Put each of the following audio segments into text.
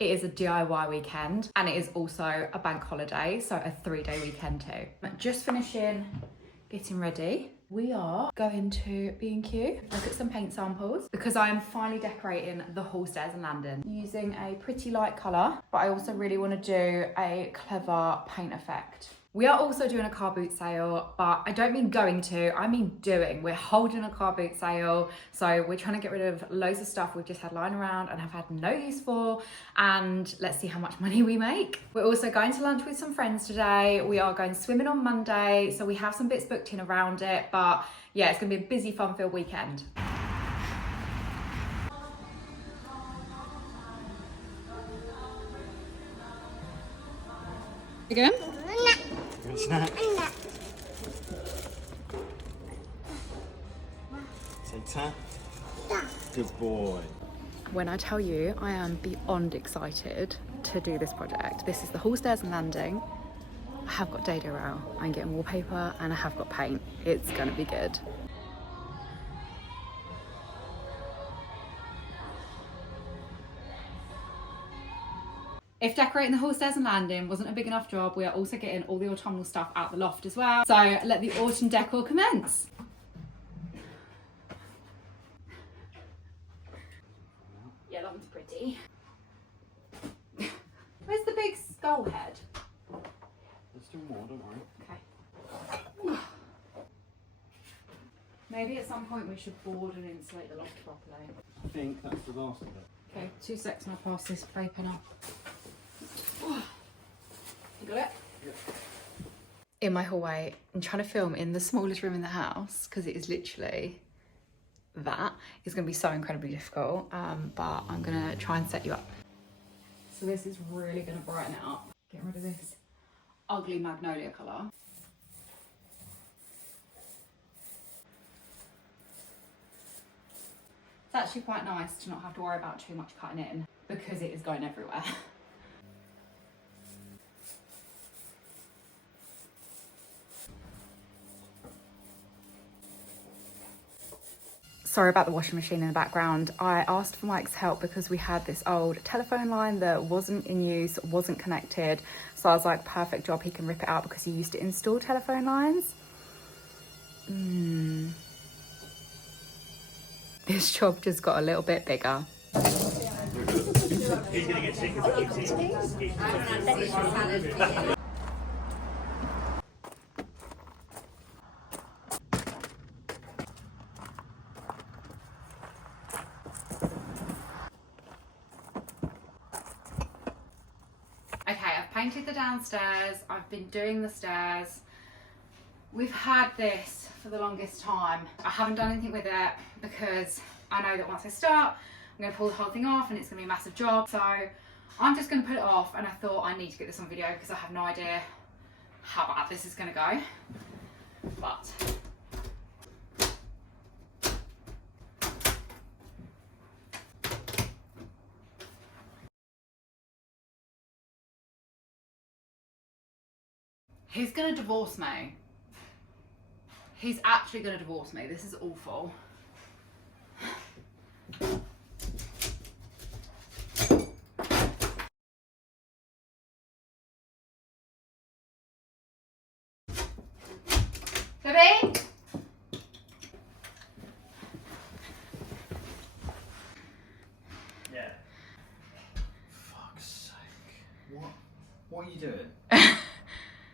It is a DIY weekend and it is also a bank holiday, so a 3-day weekend too. I'm just finishing getting ready. We are going to B&Q, look at some paint samples, because I am finally decorating the hall, stairs and landing using a pretty light colour, but I also really want to do a clever paint effect. We are also doing a car boot sale, but I don't mean going to, I mean doing. We're holding a car boot sale, so we're trying to get rid of loads of stuff we've just had lying around and have had no use for, and let's see how much money we make. We're also going to lunch with some friends today. We are going swimming on Monday, so we have some bits booked in around it, but yeah, it's gonna be a busy, fun-filled weekend. You going? Snack. Say ta. Good boy. When I tell you I am beyond excited to do this project, this is the hall, stairs and landing. I have got dado out, I'm getting wallpaper and I have got paint. It's gonna be good. If decorating the hall, stairs and landing wasn't a big enough job, we are also getting all the autumnal stuff out the loft as well. So let the autumn decor commence. Yeah, that one's pretty. Where's the big skull head? There's still more, don't worry. Okay. Maybe at some point we should board and insulate the loft properly. I think that's the last of it. Okay, 2 seconds and I'll pass this paper now. You got it? Yep. In my hallway, I'm trying to film in the smallest room in the house because it is literally that. It's going to be so incredibly difficult, but I'm going to try and set you up. So this is really going to brighten it up. Get rid of this ugly magnolia colour. It's actually quite nice to not have to worry about too much cutting in because it is going everywhere. Sorry about the washing machine in the background. I asked for Mike's help because we had this old telephone line that wasn't in use, wasn't connected. So I was like, perfect job, he can rip it out because he used to install telephone lines. This job just got a little bit bigger. He's gonna get sick of it. Okay, I've painted the downstairs, I've been doing the stairs. We've had this for the longest time. I haven't done anything with it because I know that once I start, I'm gonna pull the whole thing off and it's gonna be a massive job. So I'm just gonna put it off, and I thought I need to get this on video because I have no idea how bad this is gonna go. But he's gonna divorce me. He's actually gonna divorce me. This is awful. Debbie? Yeah. Fuck's sake. What are you doing?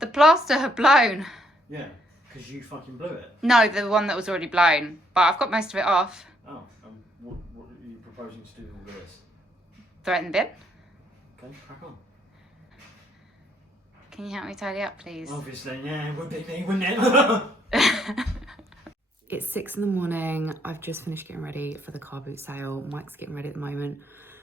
The plaster had blown. Yeah, because you fucking blew it. No, the one that was already blown. But I've got most of it off. Oh, what are you proposing to do with all this? Throw it in the bin. Okay, crack on. Can you help me tidy up, please? Obviously, yeah, it would be me, wouldn't it? It's 6 in the morning. I've just finished getting ready for the car boot sale. Mike's getting ready at the moment.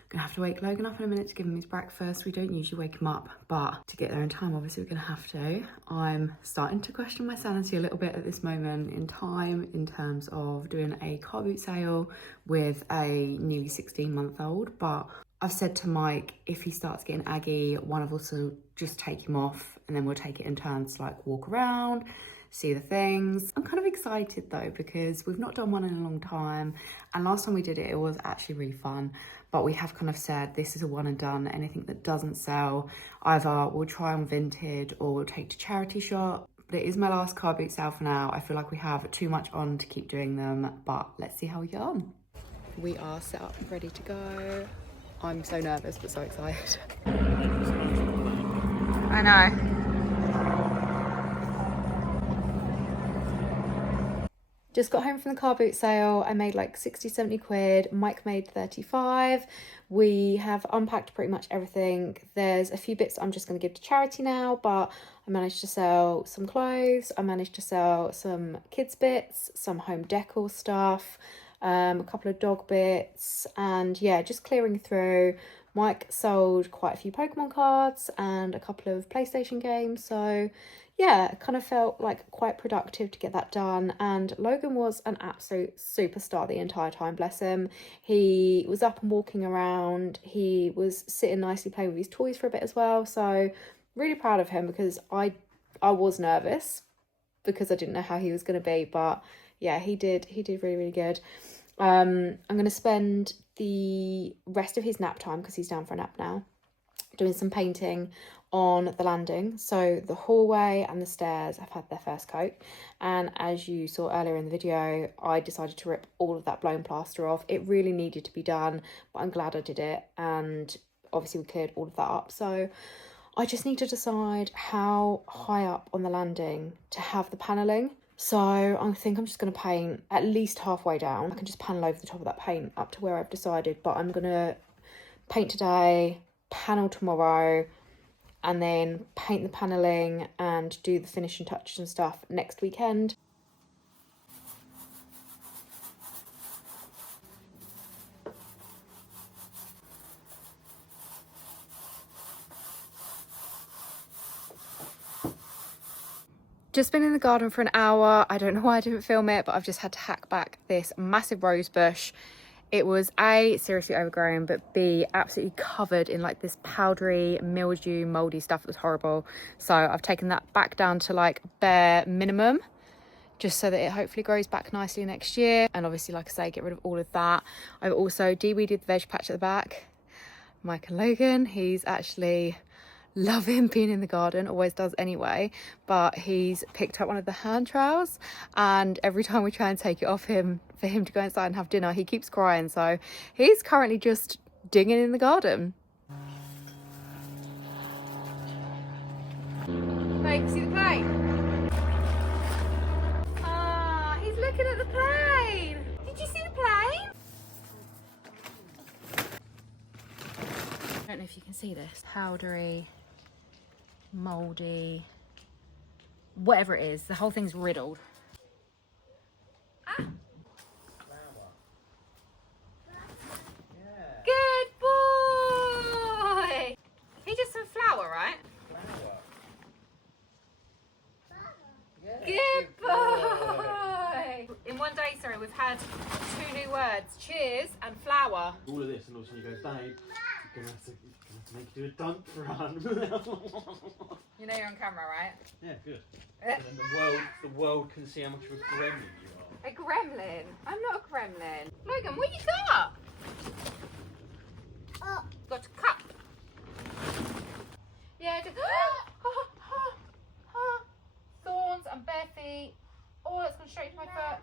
Gonna have to wake Logan up in a minute to give him his breakfast. We don't usually wake him up, but to get there in time, obviously we're gonna have to. I'm starting to question my sanity a little bit at this moment in time in terms of doing a car boot sale with a nearly 16-month-old, but I've said to Mike, if he starts getting aggy, one of us will just take him off and then we'll take it in turns to like walk around, see the things. I'm kind of excited though, because we've not done one in a long time. And last time we did it, it was actually really fun. But we have kind of said this is a one and done. Anything that doesn't sell, either we'll try on Vinted or we'll take to charity shop. But it is my last car boot sale for now. I feel like we have too much on to keep doing them, but let's see how we get on. We are set up, ready to go. I'm so nervous, but so excited. I know. Just got home from the car boot sale. I made like 60, 70 quid. Mike made 35. We have unpacked pretty much everything. There's a few bits I'm just going to give to charity now, but I managed to sell some clothes. I managed to sell some kids bits, some home decor stuff, a couple of dog bits, and yeah, just clearing through. Mike sold quite a few Pokemon cards and a couple of PlayStation games, so yeah, it kind of felt like quite productive to get that done. And Logan was an absolute superstar the entire time, bless him. He was up and walking around. He was sitting nicely playing with his toys for a bit as well, so really proud of him, because I was nervous because I didn't know how he was going to be, but yeah, he did really, really good. I'm going to spend the rest of his nap time, because he's down for a nap now, doing some painting on the landing. So the hallway and the stairs have had their first coat, and as you saw earlier in the video, I decided to rip all of that blown plaster off. It really needed to be done, but I'm glad I did it, and obviously we cleared all of that up. So I just need to decide how high up on the landing to have the panelling. So I think I'm just going to paint at least halfway down. I can just panel over the top of that paint up to where I've decided, but I'm going to paint today, panel tomorrow, and then paint the panelling and do the finishing touches and stuff next weekend. Just been in the garden for an hour. I don't know why I didn't film it, but I've just had to hack back this massive rose bush. It was A, seriously overgrown, but B, absolutely covered in like this powdery, mildew, moldy stuff. It was horrible. So I've taken that back down to like bare minimum, just so that it hopefully grows back nicely next year. And obviously, like I say, get rid of all of that. I've also de-weeded the veg patch at the back. Mike and Logan, he's actually loving being in the garden, always does anyway, but he's picked up one of the hand trowels, and every time we try and take it off him for him to go inside and have dinner, he keeps crying. So he's currently just digging in the garden. Hey, see the plane? Ah, he's looking at the plane. Did you see the plane? I don't know if you can see this. Powdery, mouldy, whatever it is, the whole thing's riddled. Ah. Yeah. Good boy! He just some flour, right? Yeah, good boy! In one day, sorry, we've had 2 new words, cheers and flour. All of this, and also you go, babe, you're gonna have to make you do a dump run. You know you're on camera, right? Yeah, good. And then the world can see how much of a gremlin you are. A gremlin? I'm not a gremlin. Logan, what you got? Oh. Got a cup. Yeah, just... Thorns and bare feet. Oh, that's gone straight to my foot.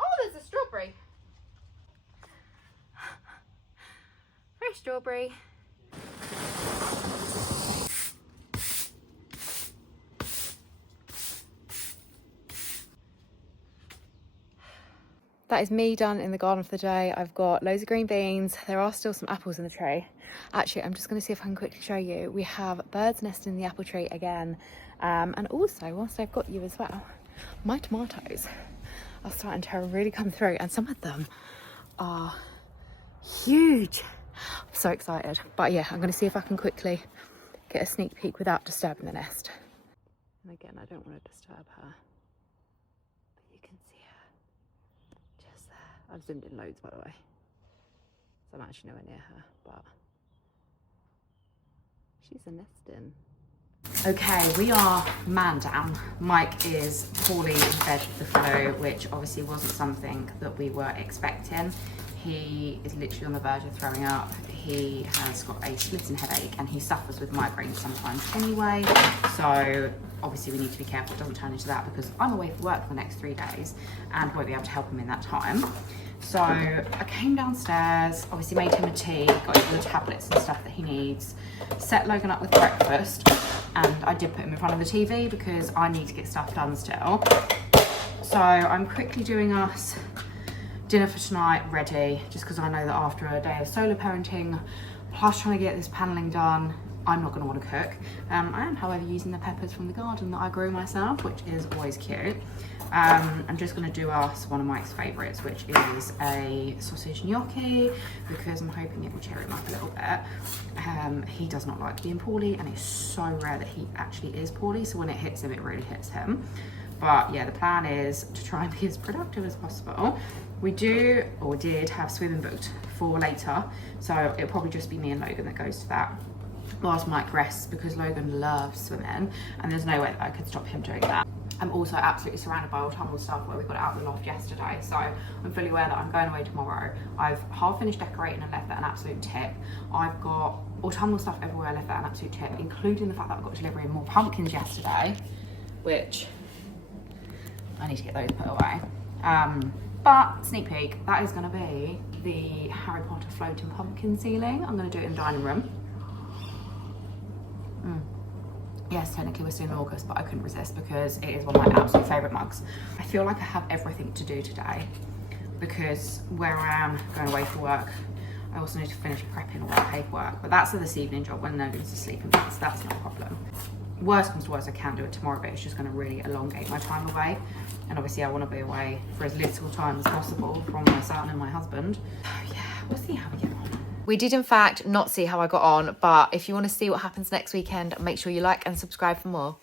Oh, there's a strawberry. Fresh strawberry. That is me done in the garden for the day. I've got loads of green beans. There are still some apples in the tree. Actually, I'm just going to see if I can quickly show you. We have birds nesting in the apple tree again. And also, whilst I've got you as well, my tomatoes are starting to really come through, and some of them are huge. I'm so excited. But yeah, I'm going to see if I can quickly get a sneak peek without disturbing the nest. And again, I don't want to disturb her. But you can see her just there. I've zoomed in loads, by the way. So I'm actually nowhere near her, but she's a nesting. Okay, we are man down. Mike is poorly in bed with the flu, which obviously wasn't something that we were expecting. He is literally on the verge of throwing up. He has got a splitting headache and he suffers with migraines sometimes anyway. So obviously we need to be careful it doesn't turn into that, because I'm away for work for the next 3 days and won't be able to help him in that time. So I came downstairs, obviously made him a tea, got all the tablets and stuff that he needs, set Logan up with breakfast, and I did put him in front of the TV because I need to get stuff done still. So I'm quickly doing us dinner for tonight ready, just because I know that after a day of solo parenting, plus trying to get this paneling done, I'm not going to want to cook. I am, however, using the peppers from the garden that I grew myself, which is always cute. I'm just going to do us one of Mike's favourites, which is a sausage gnocchi, because I'm hoping it will cheer him up a little bit. He does not like being poorly, and it's so rare that he actually is poorly, so when it hits him, it really hits him. But yeah, the plan is to try and be as productive as possible. We do, or did, have swimming booked for later, so it'll probably just be me and Logan that goes to that whilst Mike rests, because Logan loves swimming and there's no way that I could stop him doing that. I'm also absolutely surrounded by autumnal stuff where we got it out of the loft yesterday, so I'm fully aware that I'm going away tomorrow. I've half finished decorating and left that an absolute tip. I've got autumnal stuff everywhere, left that an absolute tip, including the fact that I got delivery of more pumpkins yesterday, which I need to get those put away. But sneak peek, that is going to be the Harry Potter floating pumpkin ceiling. I'm going to do it in the dining room. Yes, technically we're still in August, but I couldn't resist because it is one of my absolute favourite mugs. I feel like I have everything to do today, because where I am going away for work, I also need to finish prepping all that paperwork, but that's a this evening job when Logan's asleep in bed, so that's not a problem. Worst comes to worst, I can do it tomorrow, but it's just going to really elongate my time away, and obviously I want to be away for as little time as possible from my son and my husband. So yeah, we'll see how we get on. We did in fact not see how I got on, but if you want to see what happens next weekend, make sure you like and subscribe for more.